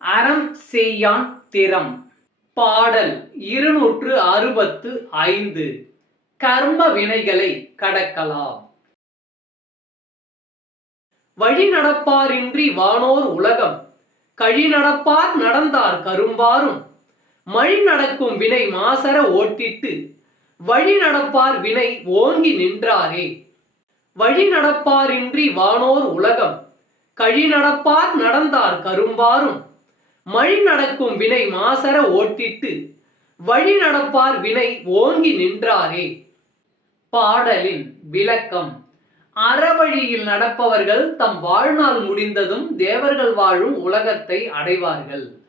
அறம் செய்யான் திறம். பாடல் இருநூற்று அறுபத்து ஐந்து. கர்ம வினைகளை கடக்கலாம். வழி நடப்பாரின்றி வானோர் உலகம். கழி நடப்பார் நடந்தார் கரும்பாரும். மழி நடக்கும் வினை மாசர ஓட்டிட்டு. வழி நடப்பார் வினை ஓங்கி நின்றாரே. வழி நடப்பாரின்றி வானோர் உலகம். கழி நடப்பார் நடந்தார் கரும்பாரும். மழி நடக்கும் வினை மாசர ஓட்டிட்டு வழி நடப்பார் வினை ஓங்கி நின்றாரே. பாடலின் விளக்கம். அறவழியில் நடப்பவர்கள் தம் வாழ்நாள் முடிந்ததும் தேவர்கள் வாழும் உலகத்தை அடைவார்கள்.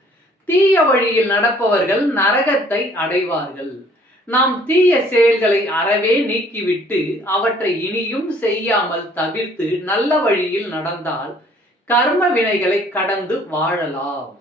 தீய வழியில் நடப்பவர்கள் நரகத்தை அடைவார்கள். நாம் தீய செயல்களை அறவே நீக்கிவிட்டு அவற்றை இனியும் செய்யாமல் தவிர்த்து நல்ல வழியில் நடந்தால் கர்ம வினைகளை கடந்து வாழலாம்.